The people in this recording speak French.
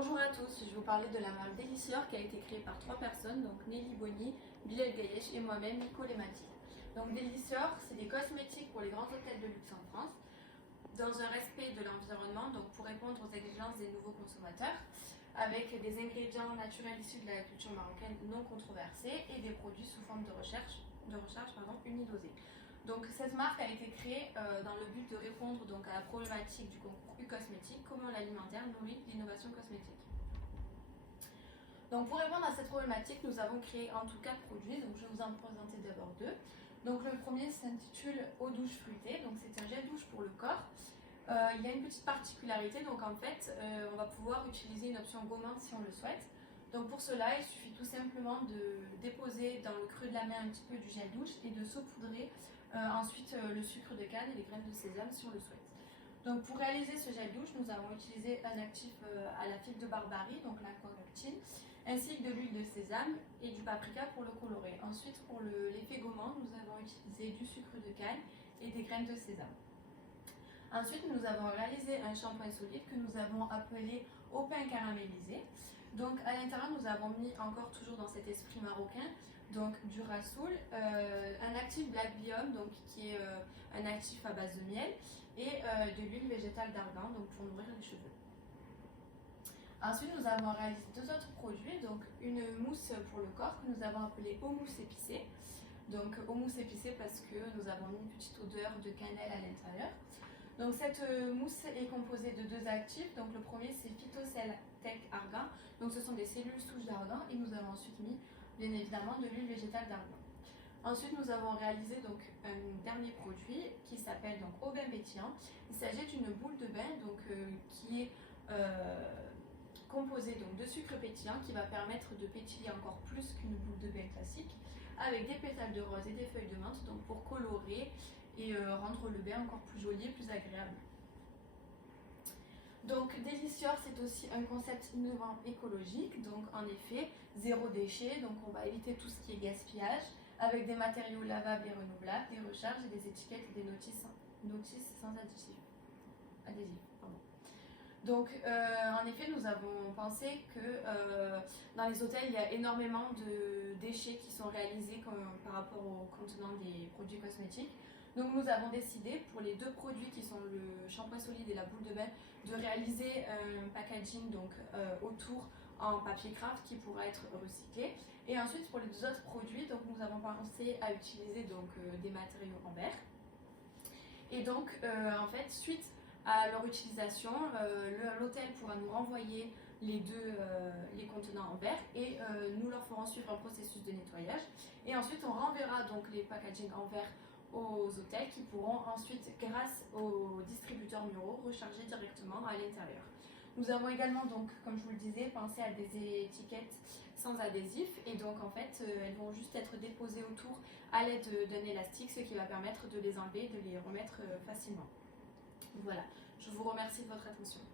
Bonjour à tous, je vais vous parler de la marque Delicior qui a été créée par trois personnes, donc Nelly Boni, Bilal Gayesh et moi-même, Nicole et Mathilde. Donc Delicior, c'est des cosmétiques pour les grands hôtels de luxe en France, dans un respect de l'environnement, donc pour répondre aux exigences des nouveaux consommateurs, avec des ingrédients naturels issus de la culture marocaine non controversés et des produits sous forme de recharge unidosée. Donc cette marque a été créée dans le but de répondre donc, à la problématique du contenu cosmétique, comment l'alimentaire nourrit l'innovation cosmétique. Donc pour répondre à cette problématique, nous avons créé en tout 4 produits, donc je vais vous en présenter d'abord deux. Donc le premier s'intitule Eau douche fruitée, donc c'est un gel douche pour le corps. Il y a une petite particularité, donc en fait on va pouvoir utiliser une option gommante si on le souhaite. Donc pour cela, il suffit tout simplement de déposer dans le creux de la main un petit peu du gel douche et de saupoudrer ensuite le sucre de canne et les graines de sésame si on le souhaite. Donc pour réaliser ce gel douche, nous avons utilisé un actif à la fibre de barbarie, donc la correctine, ainsi que de l'huile de sésame et du paprika pour le colorer. Ensuite pour l'effet gommant, nous avons utilisé du sucre de canne et des graines de sésame. Ensuite, nous avons réalisé un shampoing solide que nous avons appelé au pain caramélisé. Donc à l'intérieur, nous avons mis encore toujours dans cet esprit marocain, donc du rassoul, un actif Black Biome, donc qui est un actif à base de miel, et de l'huile végétale d'argan, donc pour nourrir les cheveux. Ensuite, nous avons réalisé deux autres produits, donc une mousse pour le corps que nous avons appelée eau mousse épicée. Donc eau mousse épicée parce que nous avons mis une petite odeur de cannelle à l'intérieur. Donc cette mousse est composée de deux actifs. Donc le premier c'est Phytocell-Tech Argan. Donc ce sont des cellules souches d'argan et nous avons ensuite mis bien évidemment de l'huile végétale d'argan. Ensuite nous avons réalisé donc un dernier produit qui s'appelle donc Eau bain pétillant. Il s'agit d'une boule de bain donc qui est composée donc de sucre pétillant qui va permettre de pétiller encore plus qu'une boule de bain classique, avec des pétales de rose et des feuilles de menthe donc pour colorer et rendre le bain encore plus joli et plus agréable. Donc Delicior, c'est aussi un concept innovant écologique, donc en effet zéro déchet, donc on va éviter tout ce qui est gaspillage avec des matériaux lavables et renouvelables, des recharges et des étiquettes et des notices sans additifs. Donc en effet nous avons pensé que dans les hôtels il y a énormément de déchets qui sont réalisés par rapport au contenant des produits cosmétiques. Donc nous avons décidé pour les deux produits qui sont le shampoing solide et la boule de bain de réaliser un packaging donc, autour en papier craft qui pourra être recyclé. Et ensuite pour les deux autres produits donc, nous avons pensé à utiliser donc, des matériaux en verre. Et donc en fait suite à leur utilisation, l'hôtel pourra nous renvoyer les contenants en verre et nous leur ferons suivre un processus de nettoyage. Et ensuite on renverra donc les packagings en verre aux hôtels qui pourront ensuite, grâce aux distributeurs muraux, recharger directement à l'intérieur. Nous avons également, donc, comme je vous le disais, pensé à des étiquettes sans adhésif et donc en fait elles vont juste être déposées autour à l'aide d'un élastique, ce qui va permettre de les enlever et de les remettre facilement. Voilà, je vous remercie de votre attention.